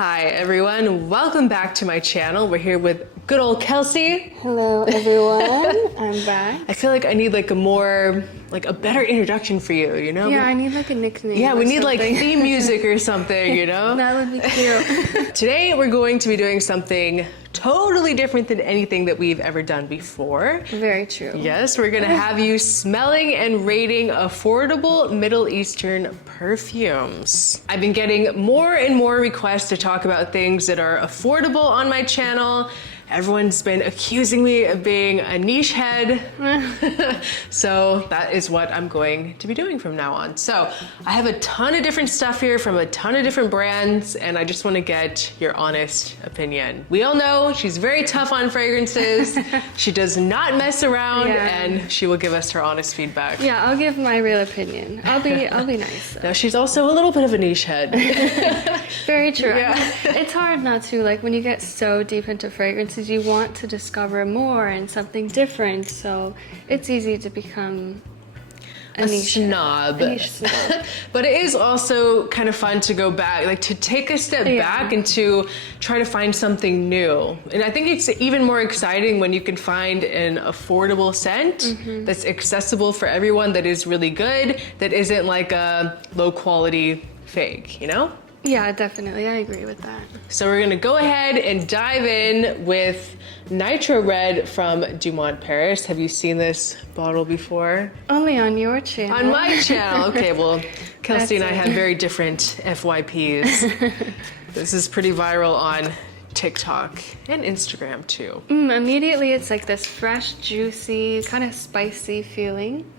Hi everyone, welcome back to my channel. We're here with good old Kelsey. Hello everyone, I'm back. I feel like I need like a better introduction for you, you know? Yeah, I need like a nickname. Yeah, we need something. like theme music or something, you know? That would be cute. Today we're going to be doing something totally different than anything that we've ever done before. Very true. Yes, we're gonna have you smelling and rating affordable Middle Eastern perfumes. I've been getting more and more requests to talk about things that are affordable on my channel. Everyone's been accusing me of being a niche head. So that is what I'm going to be doing from now on. So I have a ton of different stuff here from a ton of different brands, and I just want to get your honest opinion. We all know she's very tough on fragrances. She does not mess around, and she will give us her honest feedback. Yeah, I'll give my real opinion. I'll be nice. Now she's also a little bit of a niche head. Very true. Yeah. It's hard not to, like when you get so deep into fragrances, you want to discover more and something different, so it's easy to become a niche snob. But it is also kind of fun to go back, like to take a step back and to try to find something new. And I think it's even more exciting when you can find an affordable scent that's accessible for everyone, that is really good, that isn't like a low quality fake, you know? Yeah, definitely. I agree with that. So we're gonna go ahead and dive in with Nitro Red from Dumont Paris. Have you seen this bottle before? Only on your channel. On my channel. Okay, well, Kelsey and I have very different FYPs. This is pretty viral on TikTok and Instagram too. Immediately it's like this fresh, juicy, kind of spicy feeling.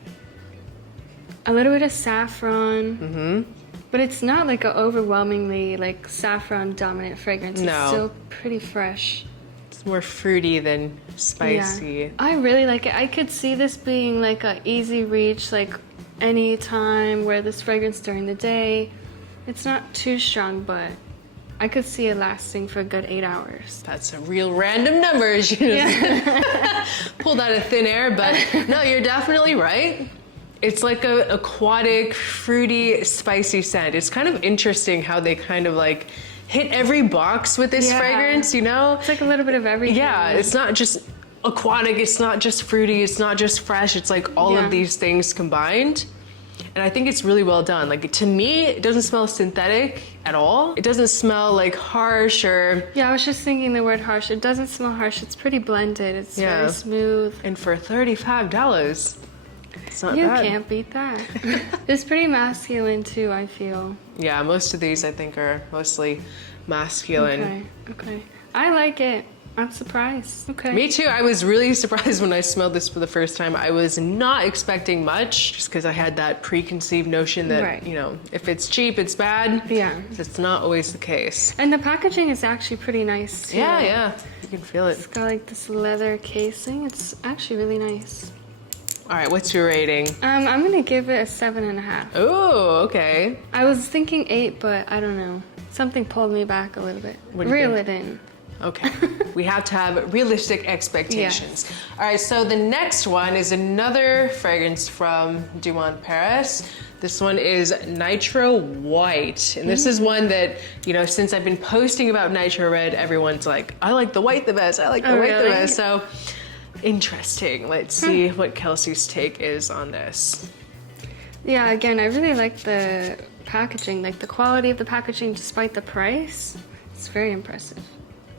A little bit of saffron. But it's not like an overwhelmingly like saffron dominant fragrance. No. It's still pretty fresh. It's more fruity than spicy. Yeah. I really like it. I could see this being like a easy reach, like any time, wear this fragrance during the day. It's not too strong, but I could see it lasting for a good 8 hours. That's a real random numbers. You just pulled out of thin air, but no, you're definitely right. It's like a aquatic, fruity, spicy scent. It's kind of interesting how they kind of like hit every box with this fragrance, you know? It's like a little bit of everything. Yeah, it's not just aquatic, it's not just fruity, it's not just fresh, it's like all of these things combined. And I think it's really well done. Like to me, it doesn't smell synthetic at all. It doesn't smell like harsh or... Yeah, I was just thinking the word harsh. It doesn't smell harsh, it's pretty blended, it's very smooth. And for $35, it's not you bad. can't beat that. It's pretty masculine too, I feel. Yeah, most of these I think are mostly masculine. Okay. I like it. I'm surprised. Okay. Me too. I was really surprised when I smelled this for the first time. I was not expecting much, just because I had that preconceived notion that, you know, if it's cheap, it's bad. Yeah. It's not always the case. And the packaging is actually pretty nice too. Yeah. You can feel it. It's got like this leather casing. It's actually really nice. All right, what's your rating? I'm gonna give it a 7.5. Oh, okay. I was thinking 8, but I don't know. Something pulled me back a little bit. What do you Reel think? it in. Okay, we have to have realistic expectations. Yes. All right, so the next one is another fragrance from Dumont Paris. This one is Nitro White. And this is one that, you know, since I've been posting about Nitro Red, everyone's like, I like the white the best, I like the white the best. So, interesting. Let's see what Kelsey's take is on this. Yeah, again, I really like the packaging, like the quality of the packaging despite the price. It's very impressive.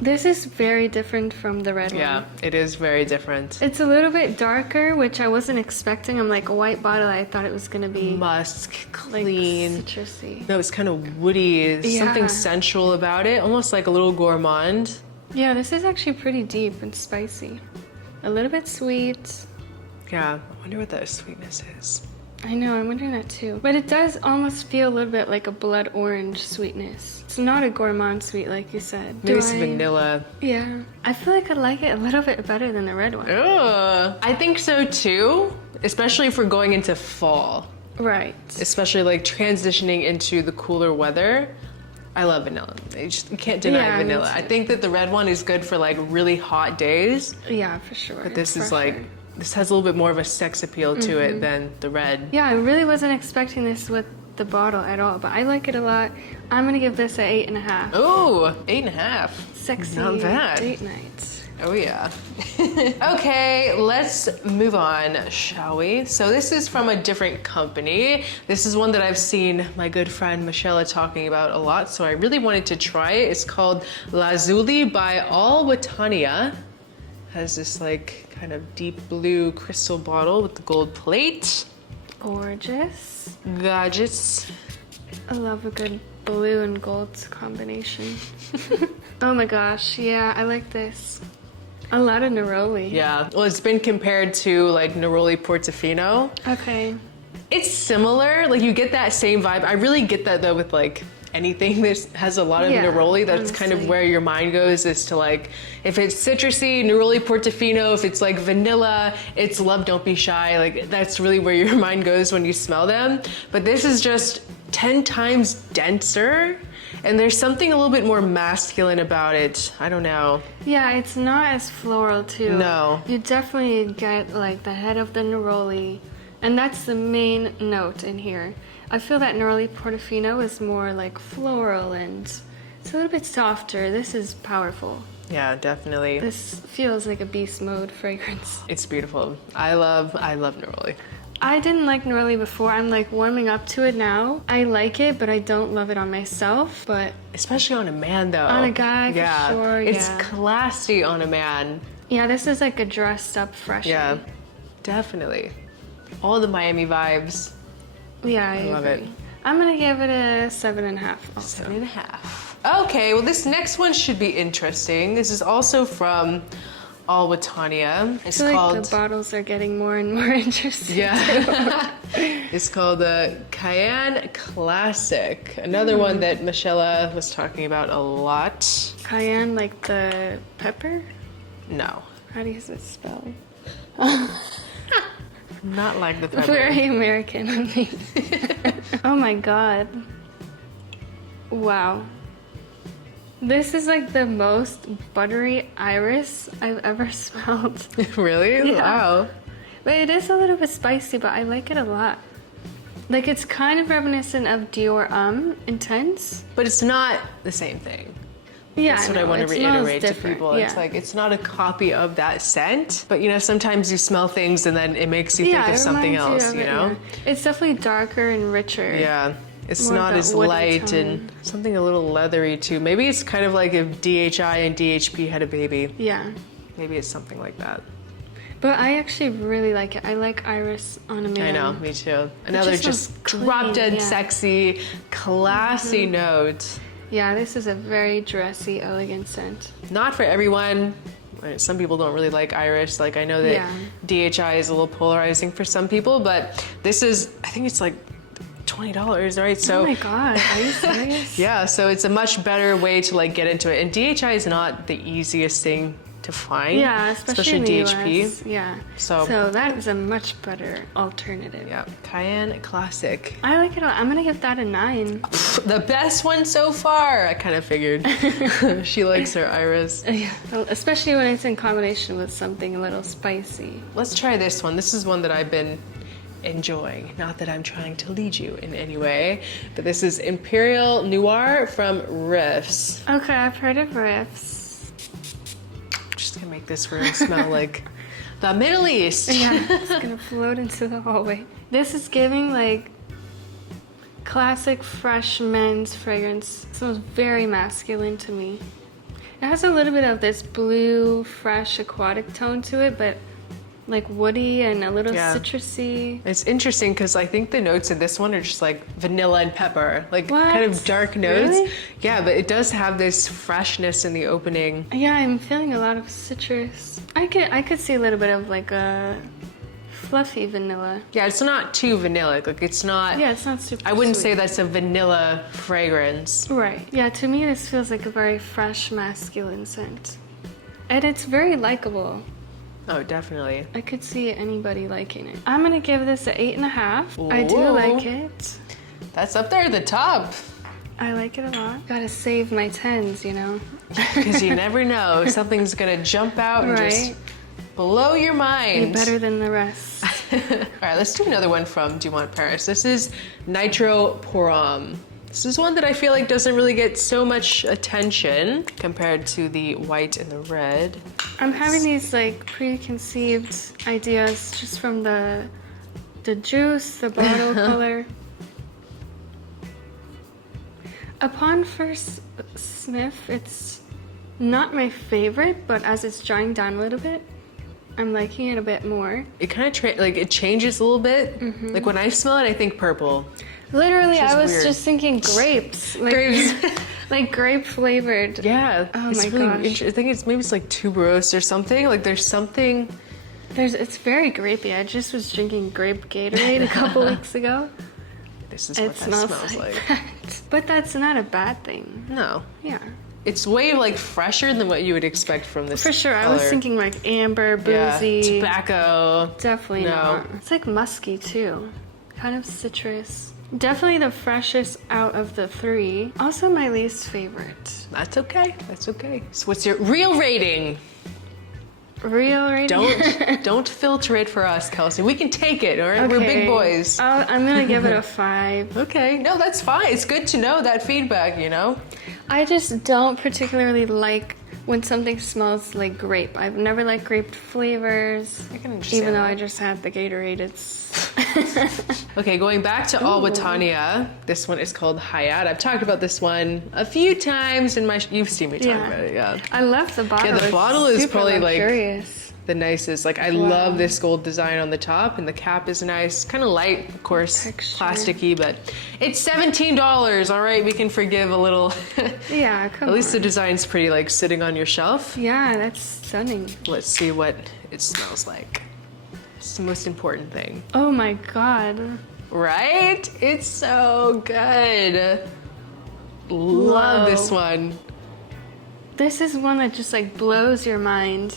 This is very different from the red one. Yeah, it is very different. It's a little bit darker, which I wasn't expecting. I'm like, a white bottle, I thought it was gonna be musk, clean. Like citrusy. No, it's kind of woody. There's something sensual about it, almost like a little gourmand. Yeah, this is actually pretty deep and spicy. A little bit sweet. Yeah, I wonder what that sweetness is. I know, I'm wondering that too. But it does almost feel a little bit like a blood orange sweetness. It's not a gourmand sweet like you said. Maybe it's vanilla. Yeah. I feel like I like it a little bit better than the red one. Ugh. I think so too, especially if we're going into fall. Right. Especially like transitioning into the cooler weather. I love vanilla. You can't deny vanilla. I think that the red one is good for like really hot days. Yeah, for sure. But this is like, this has a little bit more of a sex appeal to it than the red. Yeah, I really wasn't expecting this with the bottle at all, but I like it a lot. I'm gonna give this a 8.5. Oh, 8.5. Sexy Not bad. date night. Oh yeah. Okay, let's move on, shall we? So this is from a different company. This is one that I've seen my good friend Michelle talking about a lot, so I really wanted to try it. It's called Lazuli by Alwatania. Has this like kind of deep blue crystal bottle with the gold plate. Gorgeous. Gorgeous. I love a good blue and gold combination. Oh my gosh, yeah, I like this. A lot of neroli. Yeah, well, it's been compared to like Neroli Portofino. Okay. It's similar, like you get that same vibe. I really get that though with like anything that has a lot of neroli. That's kind of honestly. where your mind goes, is to like, if it's citrusy, Neroli Portofino. If it's like vanilla, it's Love Don't Be Shy. Like that's really where your mind goes when you smell them. But this is just 10 times denser. And there's something a little bit more masculine about it. I don't know. Yeah, it's not as floral too. No. You definitely get like the head of the neroli, and that's the main note in here. I feel that Neroli Portofino is more like floral and it's a little bit softer. This is powerful. Yeah, definitely. This feels like a beast mode fragrance. It's beautiful. I love Neroli. I didn't like neroli before. I'm like warming up to it now. I like it, but I don't love it on myself. But Especially on a man though. on a guy, for sure, It's yeah. classy on a man. Yeah, this is like a dressed up fresh. Yeah, definitely. All the Miami vibes. Yeah, I love agree. it. I'm gonna give it a 7.5 also. 7.5. Okay, well this next one should be interesting. This is also from Alwatania. It's I feel called... like the bottles are getting more and more interesting. Yeah. It's called the Kayaan Classic. Another one that Michelle was talking about a lot. Cayenne, like the pepper? No, How do you spell? not like the pepper. Very American of me. Oh my god. Wow. This is like the most buttery iris I've ever smelled. Really? Yeah. Wow. But it is a little bit spicy, but I like it a lot. Like it's kind of reminiscent of Dior Intense. But it's not the same thing. Yeah, That's what I know, want to it smells reiterate to different, people. Yeah. It's like, it's not a copy of that scent, but you know, sometimes you smell things and then it makes you think it of something reminds else, of you it, know? yeah. It's definitely darker and richer. Yeah. It's More of not that as woody light tone. and something a little leathery too. Maybe it's kind of like if DHI and DHP had a baby. Yeah. Maybe it's something like that. But I actually really like it. I like iris on a man. I know, me too. Another just just smells drop clean, dead yeah. sexy, classy note. Yeah, this is a very dressy, elegant scent. Not for everyone. Some people don't really like iris. Like I know that Yeah. DHI is a little polarizing for some people, but this is, I think it's like $20, right? So Oh my god, are you serious? yeah, so it's a much better way to like get into it. And DHI is not the easiest thing to find. Yeah, especially in the DHP. US. Yeah. So- that is a much better alternative. Yeah, Kayaan Classic. I like it a lot. I'm gonna give that a 9. The best one so far. I kind of figured. She likes her iris. Yeah. Especially when it's in combination with something a little spicy. Let's try this one. This is one that I've been enjoying. Not that I'm trying to lead you in any way, but this is Imperial Noir from Riffs. Okay, I've heard of Riffs. Just gonna make this room smell like the Middle East. Yeah, it's gonna float into the hallway. This is giving like classic fresh men's fragrance. It smells very masculine to me. It has a little bit of this blue, fresh, aquatic tone to it, but like woody and a little Yeah. citrusy. It's interesting because I think the notes in this one are just like vanilla and pepper, like What? kind of dark notes. Really? Yeah, but it does have this freshness in the opening. Yeah, I'm feeling a lot of citrus. I could see a little bit of like a fluffy vanilla. Yeah, it's not too vanilla. Like it's not. Yeah, it's not super I wouldn't sweet. say that's a vanilla fragrance. Right. Yeah, to me this feels like a very fresh masculine scent. And it's very likable. Oh, definitely. I could see anybody liking it. I'm gonna give this an 8.5. I do Whoa. like it. That's up there at the top. I like it a lot. Gotta save my 10s, you know? Because you never know. Something's going to jump out and just Right. blow your mind. Be better than the rest. All right, let's do another one from Dumont Paris. This is Nitro White. This is one that I feel like doesn't really get so much attention compared to the white and the red. I'm having these like preconceived ideas just from the juice, the bottle color. Upon first sniff, it's not my favorite, but as it's drying down a little bit, I'm liking it a bit more. It kind of it changes a little bit. Like when I smell it, I think purple. Literally, I was weird. just thinking grapes. Like, Grapes. like grape flavored. Yeah. Oh it's my really gosh. interesting. I think it's like tuberose or something. Like there's something. It's very grapey. I just was drinking grape Gatorade a couple weeks ago. This is what that smells like. That. But that's not a bad thing. No. Yeah. It's way like fresher than what you would expect from this. For sure. color. I was thinking like amber, boozy. Yeah. Tobacco. Definitely not. It's like musky too. Kind of citrus. Definitely the freshest out of the three. Also my least favorite. That's okay. That's okay. So what's your real rating? Real rating? Don't filter it for us, Kelsey. We can take it, all right? We're big boys. I'm gonna give it a 5. Okay. No, that's fine. It's good to know that feedback, you know? I just don't particularly like when something smells like grape. I've never liked grape flavors. I can understand Even though that. I just had the Gatorade, it's... Okay, going back to Albotania, this one is called Hayat. I've talked about this one a few times in my... You've seen me talk about it, yeah. I love the bottle. Yeah, the It's bottle is super probably luxurious. like the nicest. Like I love this gold design on the top, and the cap is nice. Kind of light, of course, Texture. plasticky, but it's $17. All right, we can forgive a little. Yeah, come on. At least the design's pretty, like sitting on your shelf. Yeah, that's stunning. Let's see what it smells like. It's the most important thing, Oh my god. right? It's so good. Love Whoa. this one. This is one that just like blows your mind.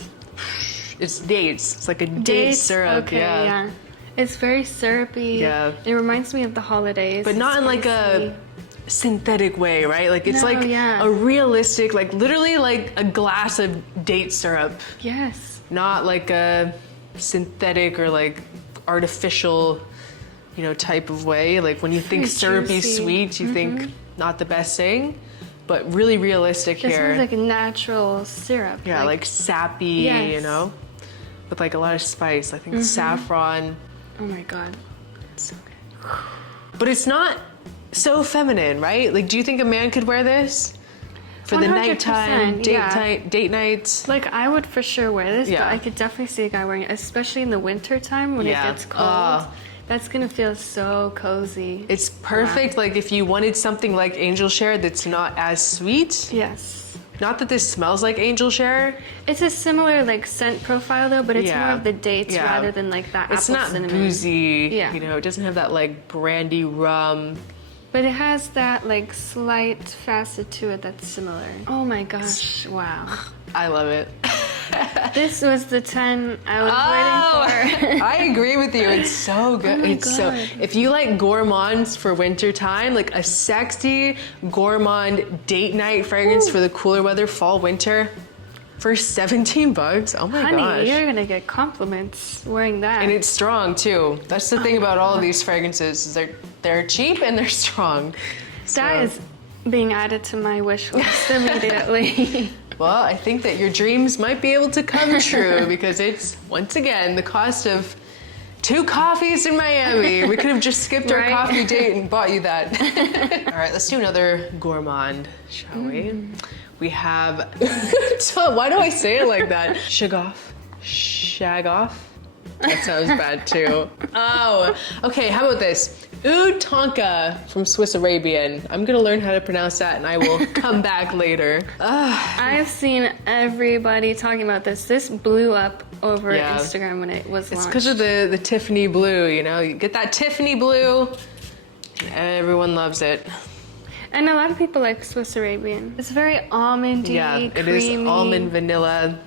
It's dates. It's like a date Dates, syrup. okay, yeah. It's very syrupy. Yeah. It reminds me of the holidays. But not in like a synthetic way, right? Like it's No, like yeah. a realistic, like literally like a glass of date syrup, Yes. not like a synthetic or like artificial, you know, type of way. Like when you think Very syrupy juicy. sweet, you think not the best thing, but really realistic This here. one's like a natural syrup. Yeah, like sappy, Yes. you know, with like a lot of spice. I think saffron. Oh my god. So good. But it's not so feminine, right? Like, do you think a man could wear this for the 100%, nighttime, yeah. date nights? Like I would for sure wear this, Yeah. but I could definitely see a guy wearing it, especially in the winter time when Yeah. it gets cold. That's gonna feel so cozy. It's perfect. Like if you wanted something like angel share that's not as sweet. Yes. Not that this smells like angel share. It's a similar like scent profile though, but it's Yeah. more of the dates Yeah. rather than like that It's apple not cinnamon. boozy. Yeah. You know, it doesn't have that like brandy rum. But it has that like slight facet to it that's similar. Oh my gosh, wow. I love it. This was the 10 I was waiting for. I agree with you. It's so good. Oh my It's so. God. If you like gourmands for winter time, like a sexy gourmand date night fragrance for the cooler weather, fall, winter, for $17. Oh my Honey, gosh. you're gonna get compliments wearing that. And it's strong too. That's the thing about all of these fragrances. Is they're cheap and they're strong. That is being added to my wish list immediately. Well, I think that your dreams might be able to come true because it's, once again, the cost of 2 coffees in Miami. We could have just skipped our Right? coffee date and bought you that. All right, let's do another gourmand, shall we? We have, why do I say it like that? Shaghaf. That sounds bad too. Oh, okay, how about this? Oud Tonka from Swiss Arabian. I'm gonna learn how to pronounce that and I will come back later. I've seen everybody talking about this. This blew up over Yeah. Instagram when it was It's launched. because of the Tiffany blue, you know? You get that Tiffany blue, everyone loves it. And a lot of people like Swiss Arabian. It's very almondy, Yeah, it creamy. is almond vanilla.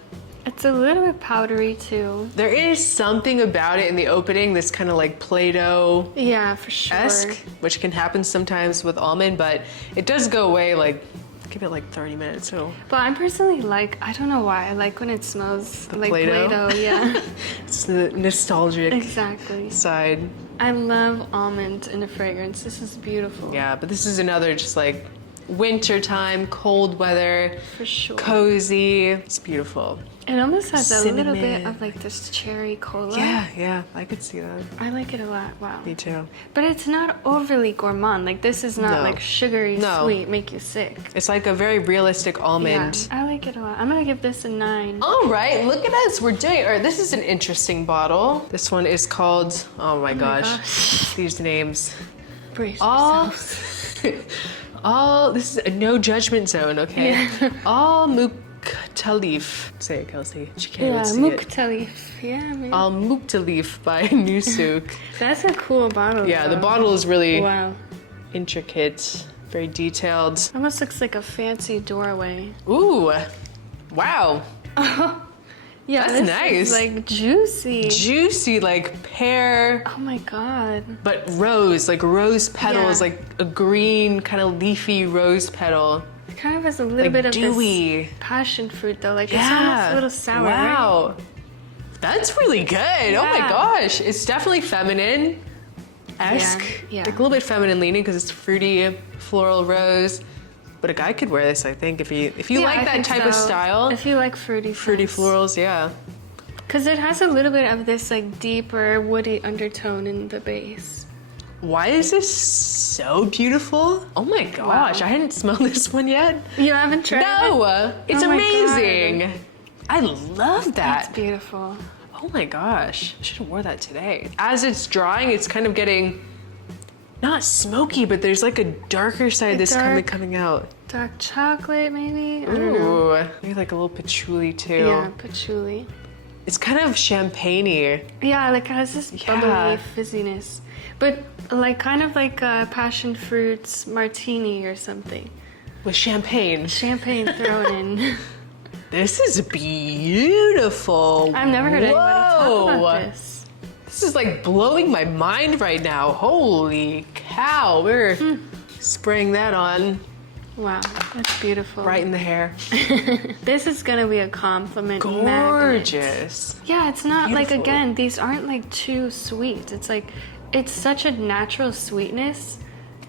It's a little bit powdery too. There is something about it in the opening that's kind of like Play-Doh-esque, Yeah, for sure. which can happen sometimes with almond, but it does go away like Give it like 30 minutes. So. But I personally like, I don't know why, I like when it smells like Play-Doh? Play-Doh, yeah. It's the nostalgic Exactly. side. I love almond in a fragrance. This is beautiful. Yeah, but this is another just like winter time, cold weather, For sure. cozy. It's beautiful. It almost has a little bit Cinnamon. of like this cherry cola. Yeah, I could see that. I like it a lot, wow. Me too. But it's not overly gourmand. Like this is not No. like sugary No. sweet, make you sick. It's like a very realistic almond. Yeah, I like it a lot. I'm gonna give this a 9. All right, look at us. We're doing, or this is an interesting bottle. This one is called, oh my gosh, these names. Brace All, yourselves. all, this is a no judgment zone, okay? Yeah. All mukhtalif. Say it, Kelsey. She can't Yeah, even see it. mukhtalif. Yeah, man. Al mukhtalif by Nusuk. That's a cool bottle. Yeah, the though. bottle is really Wow. intricate, very detailed. Almost looks like a fancy doorway. Ooh, wow. Yeah, That's this nice. is like juicy. Juicy, like pear, Oh my god. but rose, like rose petals, Yeah. like a green, kind of leafy rose petal. It kind of has a little Like bit of dewy. this passion fruit though. Like it's almost a little sour. Right? Wow. That's really good. Oh my Yeah. gosh. It's definitely feminine-esque. Yeah. Like a little bit feminine leaning because it's fruity, floral rose. But a guy could wear this, I think, if you Yeah, like I that think type of so. style. If you like fruity Florals, yeah. Because it has a little bit of this like deeper woody undertone in the base. Why is this so beautiful? Oh my gosh, Wow. I hadn't smelled this one yet. You haven't tried it? No, it's Oh my amazing. I love That's that. beautiful. Oh my gosh, I should have wore that today. As it's drying, it's kind of getting not smoky, but there's like a darker side that's kind of dark- coming out. Dark chocolate maybe? I don't know. Ooh, maybe like a little patchouli too. Yeah, patchouli. It's kind of champagne-y. Yeah, like it has this Yeah. bubbly fizziness. But like kind of like a passion fruits martini or something. With champagne. Champagne thrown in. This is beautiful. I've never heard anybody talk Whoa. about this. This is like blowing my mind right now. Holy cow. We're spraying that on Wow, that's beautiful. right in the hair. This is gonna be a compliment. magnet. Gorgeous. Yeah, it's not like, Beautiful. again, these aren't like too sweet. It's like, it's such a natural sweetness.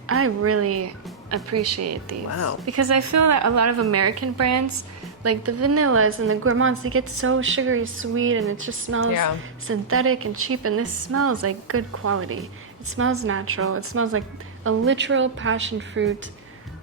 I really appreciate these. Wow. Because I feel that a lot of American brands, like the vanillas and the gourmands, they get so sugary sweet and it just smells Yeah. synthetic and cheap. And this smells like good quality. It smells natural. It smells like a literal passion fruit.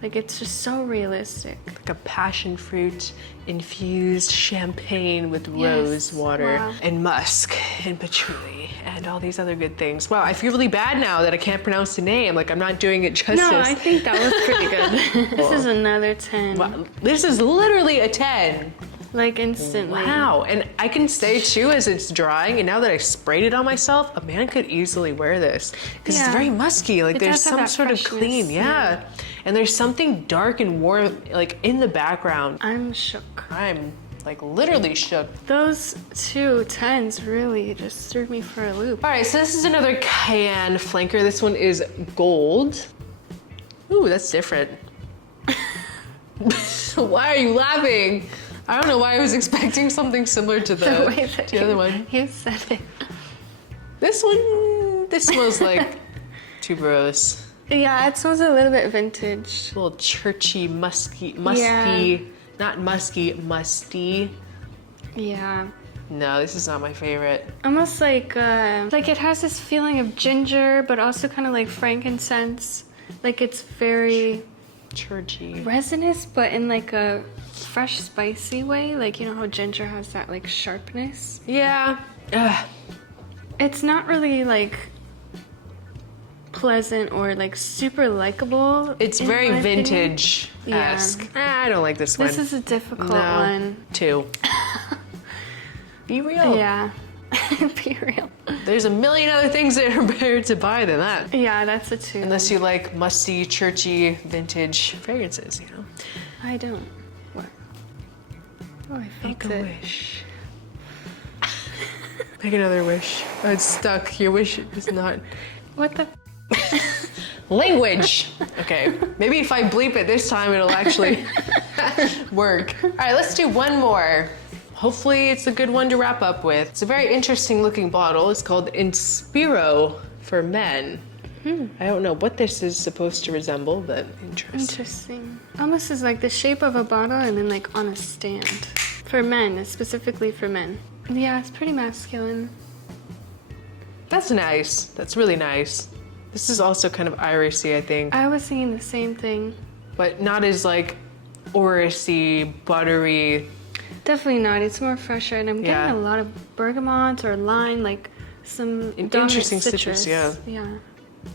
Like it's just so realistic. Like a passion fruit infused champagne with Yes. rose water Wow. and musk and patchouli and all these other good things. Wow, I feel really bad now that I can't pronounce the name. Like I'm not doing it justice. No, I think that was pretty good. This is another 10. Wow, this is literally a 10. Like instantly. Wow, and I can say too as it's drying, and now that I sprayed it on myself, a man could easily wear this because it's Yeah. very musky. Like It there's does have some that sort of freshness, clean, yeah. And there's something dark and warm, like in the background. I'm shook. I'm like literally shook. Those 2 10s really just threw me for a loop. All right, so this is another Kayaan flanker. This one is gold. Ooh, that's different. Why are you laughing? I don't know why I was expecting something similar to The way that the other one. you said it. This one, this smells like tuberose. Yeah, it smells a little bit vintage. A little churchy, musky, Yeah. not musky, musty. Yeah. No, this is not my favorite. Almost like it has this feeling of ginger, but also kind of like frankincense. Like it's very Churchy. resinous, but in like a fresh, spicy way. Like, you know how ginger has that like sharpness? Yeah. Ugh. It's not really like pleasant or like super likable. It's in very my opinion. vintage-esque. I don't like this one. This is a difficult No. one. 2. Be real. Yeah. Be real. There's a million other things that are better to buy than that. Yeah, that's a 2. Unless you like musty, churchy, vintage fragrances, you know. I don't. What? Oh, I felt Make a it. wish. Make another wish. Oh, it's stuck. Your wish is not. What the? Language. Okay, maybe if I bleep it this time, it'll actually work. All right, let's do one more. Hopefully it's a good one to wrap up with. It's a very interesting looking bottle. It's called Inspiro for men. I don't know what this is supposed to resemble, but Interesting. Almost is like the shape of a bottle and then like on a stand. For men, it's specifically for men. Yeah, it's pretty masculine. That's nice. That's really nice. This is also kind of irisy, I think. I was thinking the same thing. But not as like orrisy, buttery. Definitely not. It's more fresher, and I'm getting a lot of bergamot or lime, like some interesting citrus. Yeah.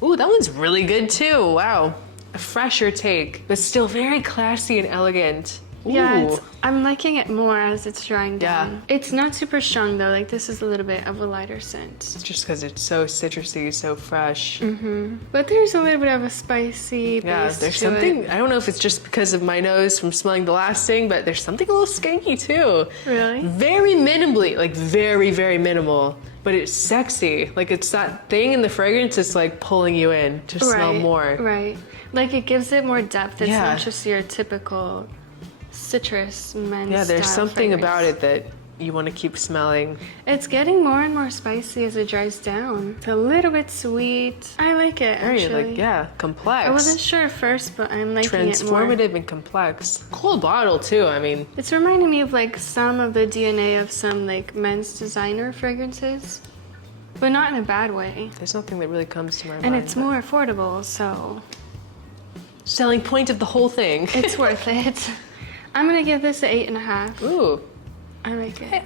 Ooh, that one's really good too. Wow, a fresher take, but still very classy and elegant. Ooh. Yeah, I'm liking it more as it's drying down. It's not super strong though. Like this is a little bit of a lighter scent. Just because it's so citrusy, so fresh. But there's a little bit of a spicy base there's to something. it. I don't know if it's just because of my nose from smelling the last thing, but there's something a little skanky too. Really? Very minimally, like very, very minimal. But it's sexy. Like it's that thing in the fragrance that's like pulling you in to smell more. Right. Like it gives it more depth. It's not just your typical citrus men's Yeah, there's style something fragrance. about it that you want to keep smelling. It's getting more and more spicy as it dries down. It's a little bit sweet. I like it, Very, actually. like, complex. I wasn't sure at first, but I'm liking it more. Transformative and complex. Cool bottle, too, I mean. It's reminding me of, like, some of the DNA of some, like, men's designer fragrances. But not in a bad way. There's nothing that really comes to my mind. And it's more affordable, so... Selling point of the whole thing. It's worth it. I'm gonna give this an 8.5. Ooh. I like it.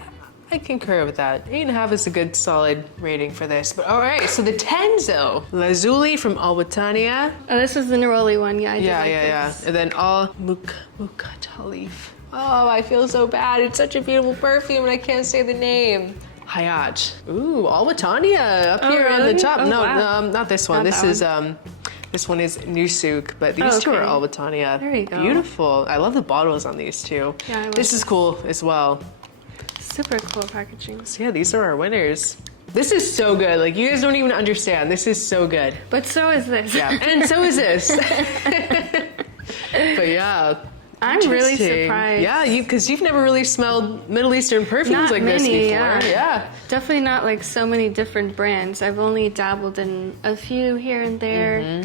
I concur with that. 8.5 is a good solid rating for this. But all right, so the 10s though. Lazuli from Albania. Oh, this is the Neroli one. Yeah, I did like this. And then all mukhtalif. Oh, I feel so bad. It's such a beautiful perfume and I can't say the name. Hayat. Ooh, Albania up here on the really? top. Oh, No, wow. not this one. Not This that is this one is Nusuk, but these two are okay. Albania. There you go. Beautiful. I love the bottles on these two. Yeah, I like this is cool as well. Super cool packaging. So yeah, these are our winners. This is so good. Like you guys don't even understand. This is so good. But so is this. Yeah, and so is this. But yeah. I'm really Interesting. surprised. Yeah, because you've never really smelled Middle Eastern perfumes Not like this many, before. Yeah. Definitely not like so many different brands. I've only dabbled in a few here and there.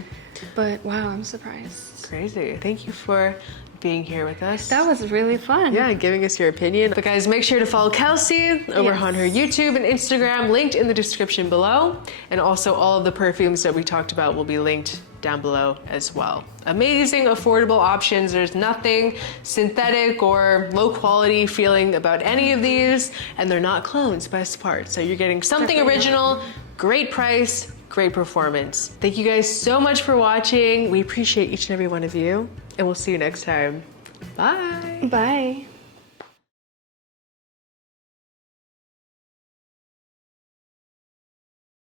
But wow, I'm surprised. Crazy. Thank you for being here with us. That was really fun. Yeah, giving us your opinion. But guys, make sure to follow Kelsey over on her YouTube and Instagram, linked in the description below. And also all of the perfumes that we talked about will be linked down below as well. Amazing, affordable options. There's nothing synthetic or low quality feeling about any of these, and they're not clones, best part. So you're getting something original, great price, great performance. Thank you guys so much for watching. We appreciate each and every one of you, and we'll see you next time. Bye. Bye.